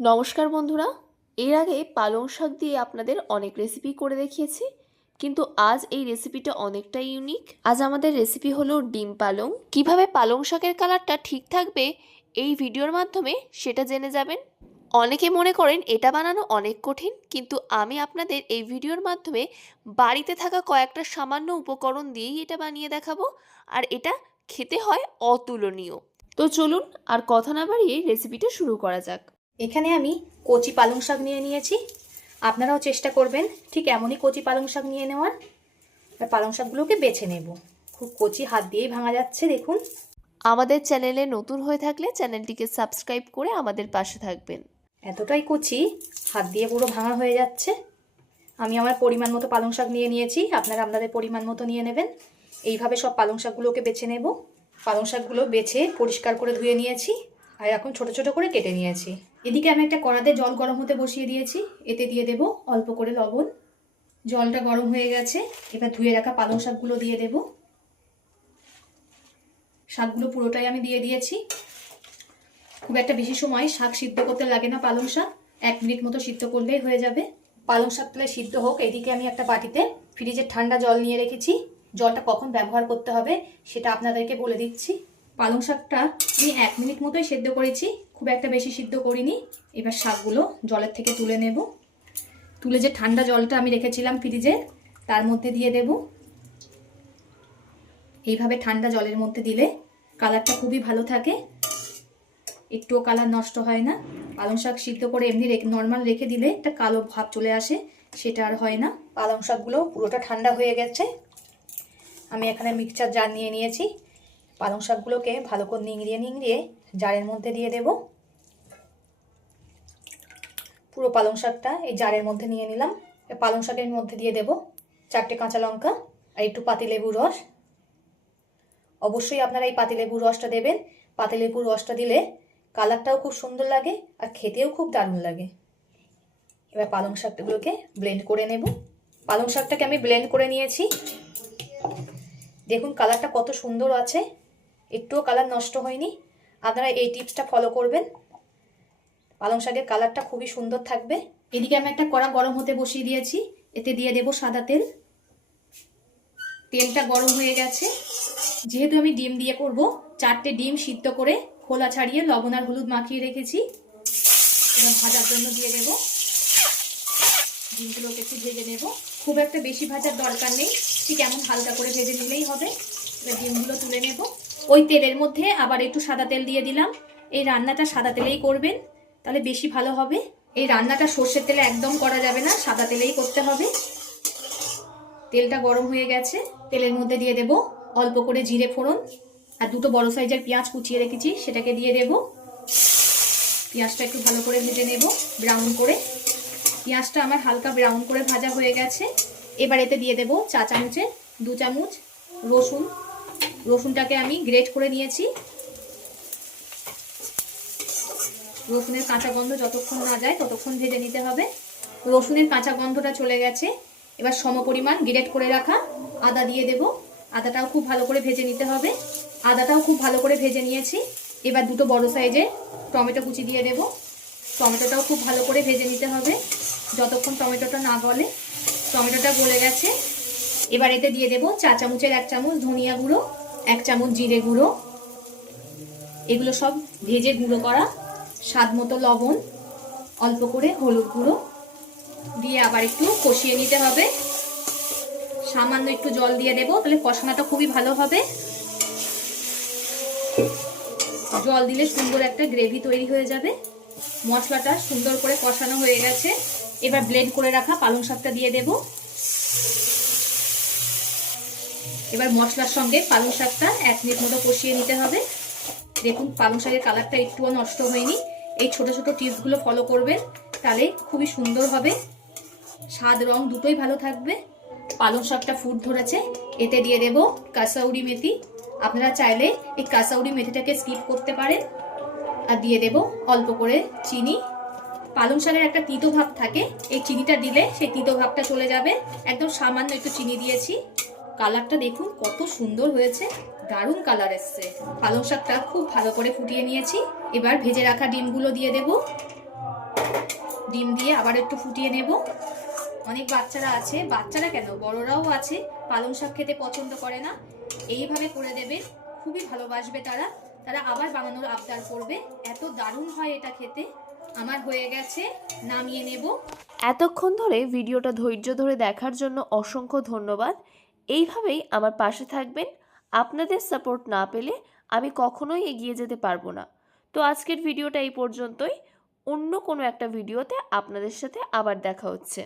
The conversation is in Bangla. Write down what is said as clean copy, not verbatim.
নমস্কার বন্ধুরা। এর আগে পালং শাক দিয়ে আপনাদের অনেক রেসিপি করে দেখিয়েছি, কিন্তু আজ এই রেসিপিটা অনেকটাই ইউনিক। আজ আমাদের রেসিপি হলো ডিম পালং। কিভাবে পালং শাকের কালারটা ঠিক থাকবে এই ভিডিওর মাধ্যমে সেটা জেনে যাবেন। অনেকে মনে করেন এটা বানানো অনেক কঠিন, কিন্তু আমি আপনাদের এই ভিডিওর মাধ্যমে বাড়িতে থাকা কয়েকটা সামান্য উপকরণ দিয়েই এটা বানিয়ে দেখাবো, আর এটা খেতে হয় অতুলনীয়। তো চলুন আর কথা না বাড়িয়ে রেসিপিটা শুরু করা যাক। এখানে আমি কচি পালং শাক নিয়ে নিয়েছি। আপনারাও চেষ্টা করবেন ঠিক এমনই কচি পালং শাক নিয়ে নেওয়ার। আর পালং শাকগুলোকে বেছে নেব। খুব কচি, হাত দিয়েই ভাঙা যাচ্ছে, দেখুন। আমাদের চ্যানেলে নতুন হয়ে থাকলে চ্যানেলটিকে সাবস্ক্রাইব করে আমাদের পাশে থাকবেন। এতটাই কচি, হাত দিয়ে পুরো ভাঙা হয়ে যাচ্ছে। আমি আমার পরিমাণ মতো পালং শাক নিয়ে নিয়েছি, আপনারা আপনাদের পরিমাণ মতো নিয়ে নেবেন। এইভাবে সব পালং শাকগুলোকে বেছে নেব। পালং শাকগুলো বেছে পরিষ্কার করে ধুয়ে নিয়েছি, আর এখন ছোট ছোট করে কেটে নিয়েছি। এদিকে আমি একটা কড়াতে জল গরম হতে বসিয়ে দিয়েছি। এতে দিয়ে দেব অল্প করে লবণ। জলটা গরম হয়ে গেছে, এবার ধুয়ে রাখা পালং শাকগুলো দিয়ে দেব। শাকগুলো পুরোটাই আমি দিয়ে দিয়েছি। খুব একটা বেশি সময় শাক সিদ্ধ করতে লাগে না, পালং শাক 1 মিনিট মতো সিদ্ধ করলেই হয়ে যাবে। পালং শাক তাহলে সিদ্ধ হোক। এদিকে আমি একটা বাটিতে ফ্রিজের ঠান্ডা জল নিয়ে রেখেছি। জলটা কখন ব্যবহার করতে হবে সেটা আপনাদেরকে বলে দিচ্ছি। পালং শাকটা আমি 1 মিনিট মতোই সেদ্ধ করেছি, খুব একটা বেশি সিদ্ধ করিনি। এবার শাকগুলো জলের থেকে তুলে নেব। তুলে যে ঠান্ডা জলটা আমি রেখেছিলাম ফ্রিজে, তার মধ্যে দিয়ে দেব। এইভাবে ঠান্ডা জলের মধ্যে দিলে কালারটা খুবই ভালো থাকে, একটুও কালার নষ্ট হয় না। পালং শাক সিদ্ধ করে এমনি নর্মাল রেখে দিলে একটা কালো ভাব চলে আসে, সেটা আর হয় না। পালং শাকগুলো পুরোটা ঠান্ডা হয়ে গেছে। আমি এখানে মিক্সচার জার নিয়ে নিয়েছি। পালং শাকগুলোকে ভালো করে নিংড়িয়ে নিংড়িয়ে জারের মধ্যে দিয়ে দেব। পুরো পালং শাকটা এই জারের মধ্যে নিয়ে নিলাম। পালং শাকের মধ্যে দিয়ে দেব 4টে কাঁচা লঙ্কা আর একটু পাতিলেবুর রস। অবশ্যই আপনারা এই পাতিলেবুর রসটা দেবেন। পাতিলেবুর রসটা দিলে কালারটাও খুব সুন্দর লাগে আর খেতেও খুব দারুণ লাগে। এবার পালং শাকগুলোকে ব্লেন্ড করে নেব। পালং শাকটাকে আমি ব্লেন্ড করে নিয়েছি। দেখুন কালারটা কত সুন্দর আছে, একটুও কালার নষ্ট হয়নি। আপনারা এই টিপসটা ফলো করবেন, পালং শাকের কালারটা খুবই সুন্দর থাকবে। এদিকে আমি একটা কড়া গরম হতে বসিয়ে দিয়েছি। এতে দিয়ে দেব সাদা তেল। তেলটা গরম হয়ে গেছে। যেহেতু আমি ডিম দিয়ে করব, 4টে ডিম সিদ্ধ করে খোলা ছাড়িয়ে লবণ আর হলুদ মাখিয়ে রেখেছি। এবার ভাজার জন্য দিয়ে দেব। ডিমগুলোকে একটু ভেজে নেব। খুব একটা বেশি ভাজার দরকার নেই, ঠিক এমন হালকা করে ভেজে নিলেই হবে। এবার ডিমগুলো তুলে নেব। ওই তেলের মধ্যে আবার একটু সাদা তেল দিয়ে দিলাম। এই রান্নাটা সাদা তেলেই করবেন, তাহলে বেশি ভালো হবে। এই রান্নাটা সর্ষের তেলে একদম করা যাবে না, সাদা তেলেই করতে হবে। তেলটা গরম হয়ে গেছে। তেলের মধ্যে দিয়ে দেব অল্প করে জিরে ফোড়ন, আর 2টো বড় সাইজের পেঁয়াজ কুচিয়ে রেখেছি, সেটাকে দিয়ে দেব। পেঁয়াজটা একটু ভালো করে ভেজে নেব ব্রাউন করে। পেঁয়াজটা আমার হালকা ব্রাউন করে ভাজা হয়ে গেছে। এবার এতে দিয়ে দেব 2 চামচ রসুন। রসুনটাকে আমি গ্রেট করে নিয়েছি। রসুনের কাঁচা গন্ধ যতক্ষণ না যায় ততক্ষণ ভেজে নিতে হবে। রসুনের কাঁচা গন্ধটা চলে গেছে। এবার সমপরিমাণ গ্রেট করে রাখা আদা দিয়ে দেব। আদাটাও খুব ভালো করে ভেজে নিতে হবে। আদাটাও খুব ভালো করে ভেজে নিয়েছি। এবার 2টো বড় সাইজের টমেটো কুচি দিয়ে দেব। টমেটোটাও খুব ভালো করে ভেজে নিতে হবে যতক্ষণ টমেটোটা না গলে। টমেটোটা গলে গেছে। এবার এতে দিয়ে দেব 1 চামচ ধনিয়া গুঁড়ো, 1 চামচ জিরে গুঁড়ো। এগুলো সব ভেজে গুঁড়ো করা। স্বাদ মতো লবণ, অল্প করে হলুদ গুঁড়ো দিয়ে আবার একটু কষিয়ে নিতে হবে। সামান্য একটু জল দিয়ে দেব, তাহলে কষানোটা খুবই ভালো হবে। জল দিলে সুন্দর একটা গ্রেভি তৈরি হয়ে যাবে। মশলাটা সুন্দর করে কষানো হয়ে গেছে। এবার ব্লেন্ড করে রাখা পালং শাকটা দিয়ে দেব। এবার মশলার সঙ্গে পালং শাকটা 1 মিনিট মতো কষিয়ে নিতে হবে। দেখুন পালং শাকের কালারটা একটুও নষ্ট হয়নি। এই ছোট ছোট টিপসগুলো ফলো করবেন, তাহলে খুবই সুন্দর হবে। স্বাদ রং দুটোই ভালো থাকবে। পালং শাকটা ফুট ধরেছে। এতে দিয়ে দেব কাসাউরি মেথি। আপনারা চাইলে এই কাসাউরি মেথিটাকে স্কিপ করতে পারেন। আর দিয়ে দেব অল্প করে চিনি। পালং শাকের একটা তিতো ভাব থাকে, এই চিনিটা দিলে সেই তিতো ভাবটা চলে যাবে। একদম সামান্য একটু চিনি দিয়েছি। কালারটা দেখুন কত সুন্দর হয়েছে, দারুণ কালার এসছে। পালং শাকটা খুব ভালো করে ফুটিয়ে নিয়েছি। এবার ভেজে রাখা ডিমগুলো দিয়ে দেব। ডিম দিয়ে আবার একটু ফুটিয়ে নেব। অনেক বাচ্চারা আছে, বাচ্চারা কেন বড়রাও আছে, পালং শাক খেতে পছন্দ করে না। এইভাবে করে দেবেন, খুবই ভালোবাসবে তারা, তারা আবার বানানোর আবদার করবে। এত দারুণ হয় এটা খেতে। আমার হয়ে গেছে, নামিয়ে নেব। এতক্ষণ ধরে ভিডিওটা ধৈর্য ধরে দেখার জন্য অসংখ্য ধন্যবাদ। এইভাবেই আমার পাশে থাকবেন। আপনাদের সাপোর্ট না পেলে আমি কখনোই এগিয়ে যেতে পারবো না। তো আজকের ভিডিওটা এই পর্যন্তই। অন্য কোনো একটা ভিডিওতে আপনাদের সাথে আবার দেখা হচ্ছে।